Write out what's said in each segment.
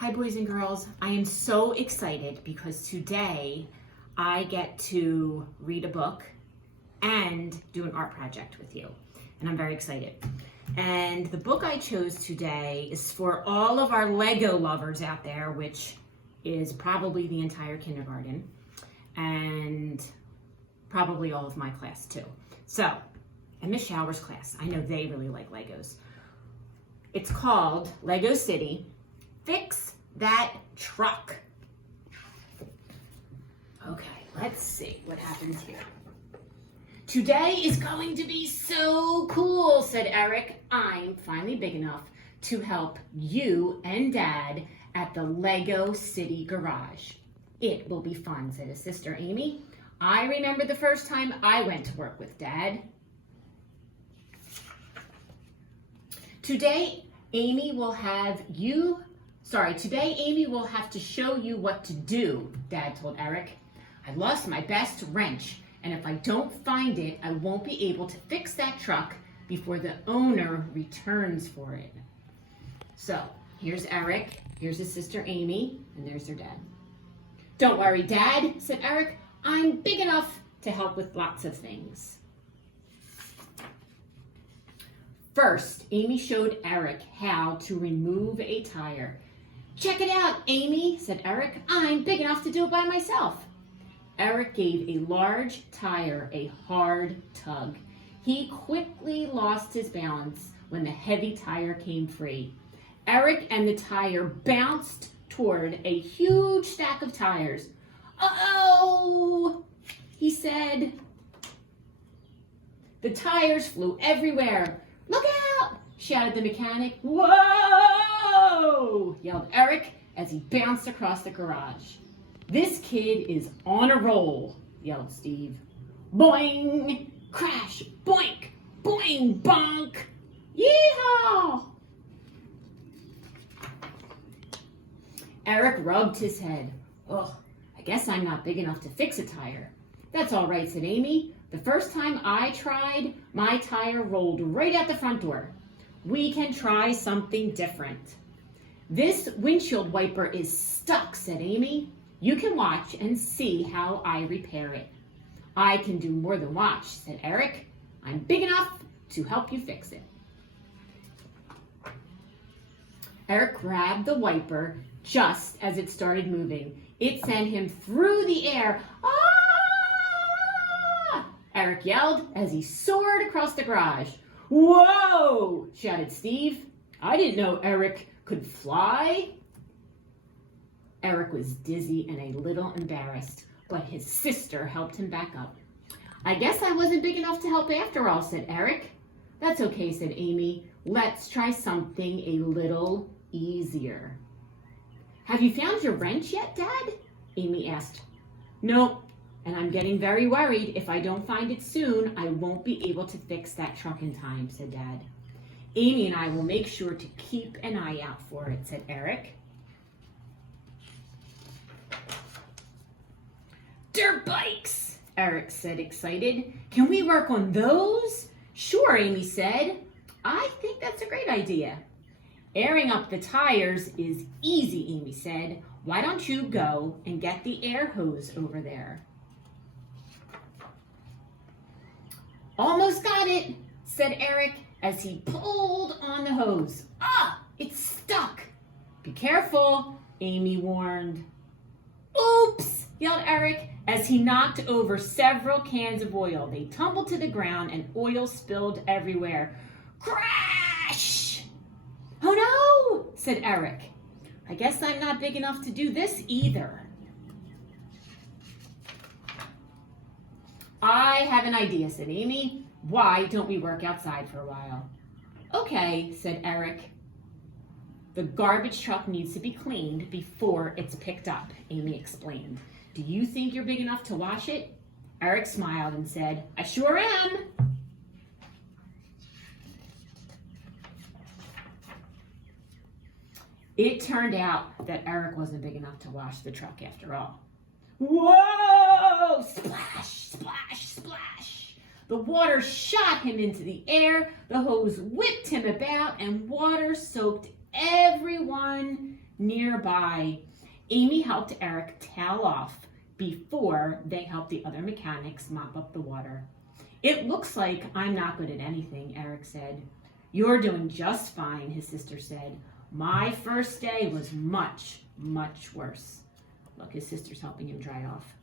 Hi boys and girls, I am so excited because today I get to read a book and do an art project with you, and I'm very excited. And the book I chose today is for all of our Lego lovers out there, which is probably the entire kindergarten and probably all of my class too. So, and Miss Shower's class, I know they really like Legos. It's called Lego City, Fix That Truck. Okay, let's see what happens here. Today is going to be so cool, said Eric. I'm finally big enough to help you and Dad at the Lego City garage. It will be fun, said his sister Amy. I remember the first time I went to work with Dad. Today, Amy will have to show you what to do, Dad told Eric. I lost my best wrench, and if I don't find it, I won't be able to fix that truck before the owner returns for it. So, here's Eric, here's his sister Amy, and there's their dad. Don't worry, Dad, said Eric. I'm big enough to help with lots of things. First, Amy showed Eric how to remove a tire. Check it out, Amy, said Eric. I'm big enough to do it by myself. Eric gave a large tire a hard tug. He quickly lost his balance when the heavy tire came free. Eric and the tire bounced toward a huge stack of tires. Uh-oh, he said. The tires flew everywhere. Look out, shouted the mechanic. Whoa, yelled Eric as he bounced across the garage. This kid is on a roll, yelled Steve. Boing, crash, boink, boing, bonk. Yeehaw! Eric rubbed his head. Ugh, I guess I'm not big enough to fix a tire. That's all right, said Amy. The first time I tried, my tire rolled right out the front door. We can try something different. This windshield wiper is stuck, said Amy. You can watch and see how I repair it. I can do more than watch, said Eric. I'm big enough to help you fix it. Eric grabbed the wiper just as it started moving. It sent him through the air. Ah! Eric yelled as he soared across the garage. Whoa! Shouted Steve. I didn't know Eric could fly. Eric was dizzy and a little embarrassed, but his sister helped him back up. I guess I wasn't big enough to help after all, said Eric. That's okay, said Amy. Let's try something a little easier. Have you found your wrench yet, Dad? Amy asked. Nope, and I'm getting very worried. If I don't find it soon, I won't be able to fix that truck in time, said Dad. Amy and I will make sure to keep an eye out for it, said Eric. Dirt bikes, Eric said, excited. Can we work on those? Sure, Amy said. I think that's a great idea. Airing up the tires is easy, Amy said. Why don't you go and get the air hose over there? Almost got it, said Eric as he pulled on the hose. Ah, it's stuck. Be careful, Amy warned. Oops, yelled Eric as he knocked over several cans of oil. They tumbled to the ground and oil spilled everywhere. Crash! Oh no, said Eric. I guess I'm not big enough to do this either. I have an idea, said Amy. Why don't we work outside for a while? Okay, said Eric. The garbage truck needs to be cleaned before it's picked up, Amy explained. Do you think you're big enough to wash it? Eric smiled and said, I sure am. It turned out that Eric wasn't big enough to wash the truck after all. Whoa! Splash, splash, splash. The water shot him into the air. The hose whipped him about and water soaked everyone Nearby, Amy helped Eric tail off before they helped the other mechanics mop up the water. "It looks like I'm not good at anything," Eric said. "You're doing just fine," his sister said. "My first day was much, much worse." Look, his sister's helping him dry off.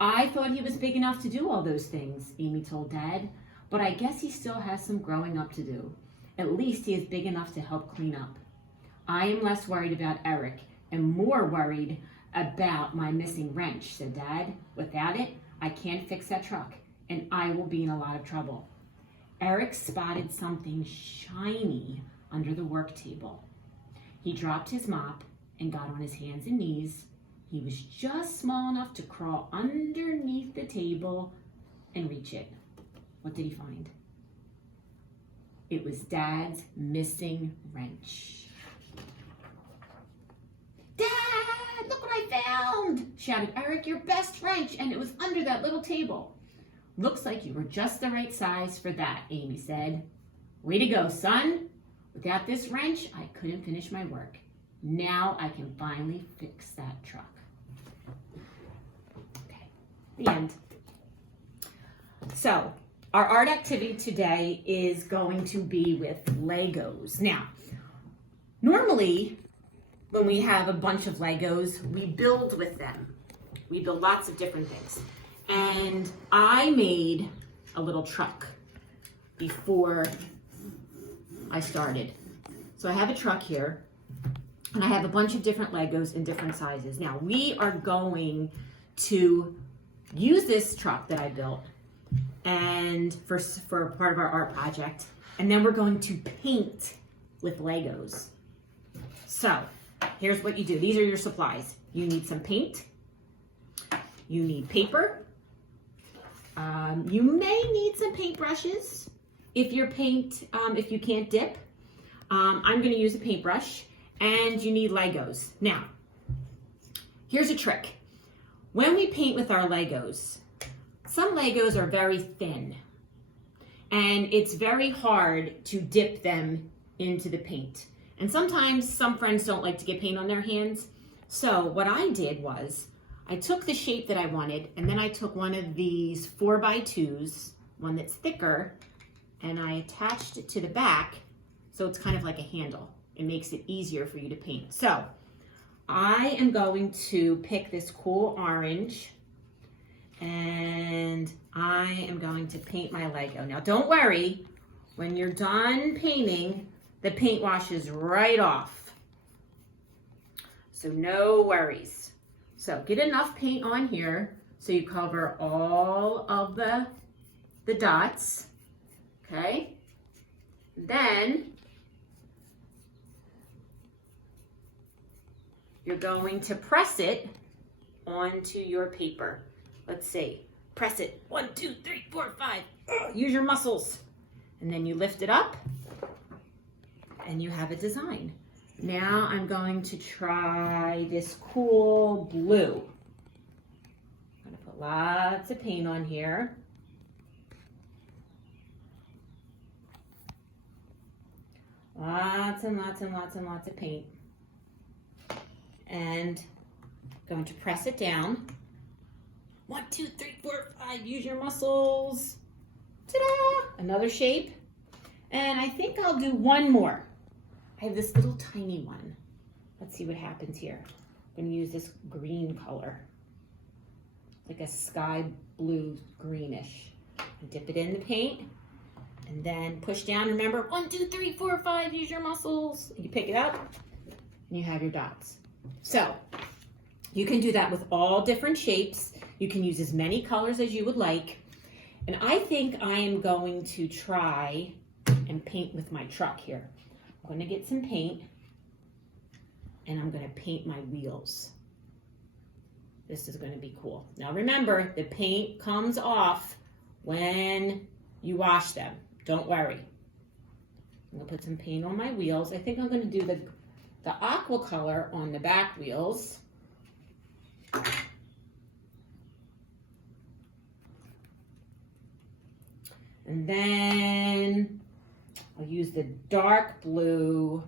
"I thought he was big enough to do all those things," Amy told Dad, "but I guess he still has some growing up to do. At least he is big enough to help clean up. I am less worried about Eric and more worried about my missing wrench," said Dad. "Without it, I can't fix that truck, and I will be in a lot of trouble." Eric spotted something shiny under the work table. He dropped his mop and got on his hands and knees. He was just small enough to crawl underneath the table and reach it. What did he find? It was Dad's missing wrench. "Dad, look what I found!" shouted Eric. "Your best wrench, and it was under that little table." "Looks like you were just the right size for that," Amy said. "Way to go, son. Without this wrench, I couldn't finish my work. Now I can finally fix that truck." Okay, the end. So, our art activity today is going to be with Legos. Now, normally, when we have a bunch of Legos, we build with them. We build lots of different things. And I made a little truck before I started. So I have a truck here, and I have a bunch of different Legos in different sizes. Now, we are going to use this truck that I built and for part of our art project, and then we're going to paint with Legos. So, here's what you do. These are your supplies. You need some paint. You need paper. You may need some paintbrushes if if you can't dip. I'm going to use a paintbrush, and you need Legos. Now, here's a trick. When we paint with our Legos, some Legos are very thin, and it's very hard to dip them into the paint. And sometimes some friends don't like to get paint on their hands. So what I did was I took the shape that I wanted, and then I took one of these 4x2s, one that's thicker, and I attached it to the back so it's kind of like a handle. It makes it easier for you to paint. So I am going to pick this cool orange, and I am going to paint my Lego. Now don't worry, when you're done painting, the paint washes right off. So no worries. So get enough paint on here so you cover all of the dots, okay? Then you're going to press it onto your paper. Let's see, press it, 1, 2, 3, 4, 5. Use your muscles. And then you lift it up and you have a design. Now I'm going to try this cool blue. I'm gonna put lots of paint on here. Lots and lots and lots and lots of paint. And going to press it down. 1, 2, 3, 4, 5. Use your muscles. Ta-da! Another shape. And I think I'll do one more. I have this little tiny one. Let's see what happens here. I'm going to use this green color. Like a sky blue greenish. Dip it in the paint. And then push down. Remember, 1, 2, 3, 4, 5. Use your muscles. You pick it up. And you have your dots. So, you can do that with all different shapes. You can use as many colors as you would like. And I think I am going to try and paint with my truck here. I'm going to get some paint, and I'm going to paint my wheels. This is going to be cool. Now remember, the paint comes off when you wash them. Don't worry. I'm going to put some paint on my wheels. I think I'm going to do the aqua color on the back wheels. And then I'll use the dark blue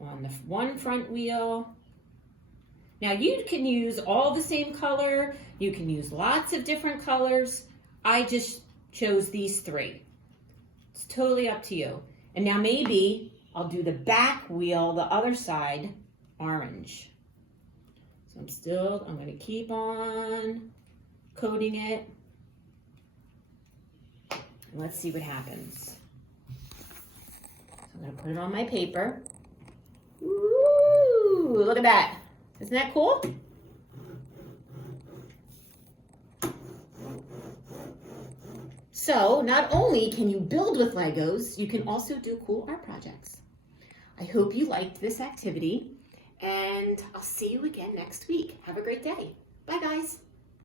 on the one front wheel. Now you can use all the same color. You can use lots of different colors. I just chose these three. It's totally up to you. And now maybe I'll do the back wheel, the other side, orange. So I'm gonna keep on coating it. Let's see what happens. So I'm gonna put it on my paper. Ooh, look at that. Isn't that cool? So not only can you build with Legos, you can also do cool art projects. I hope you liked this activity, and I'll see you again next week. Have a great day. Bye, guys.